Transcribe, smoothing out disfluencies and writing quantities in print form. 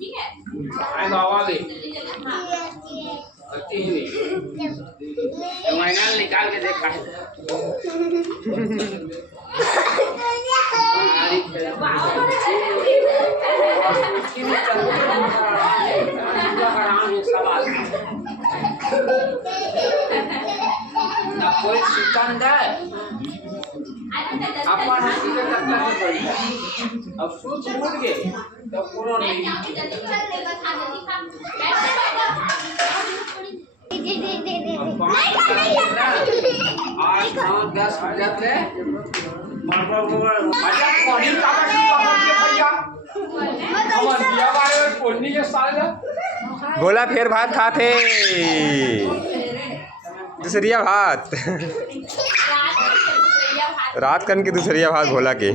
ai बाबा भी मैंने निकाल के देखा है कोई सिकंद है अपन हकीकत करता है बड़ी अब सोच उठ गए तो पूरा नहीं आज 9-10 बजत ले भोला फिर भात खाते दूसरिया भात रात कन की दूसरिया भात भोला के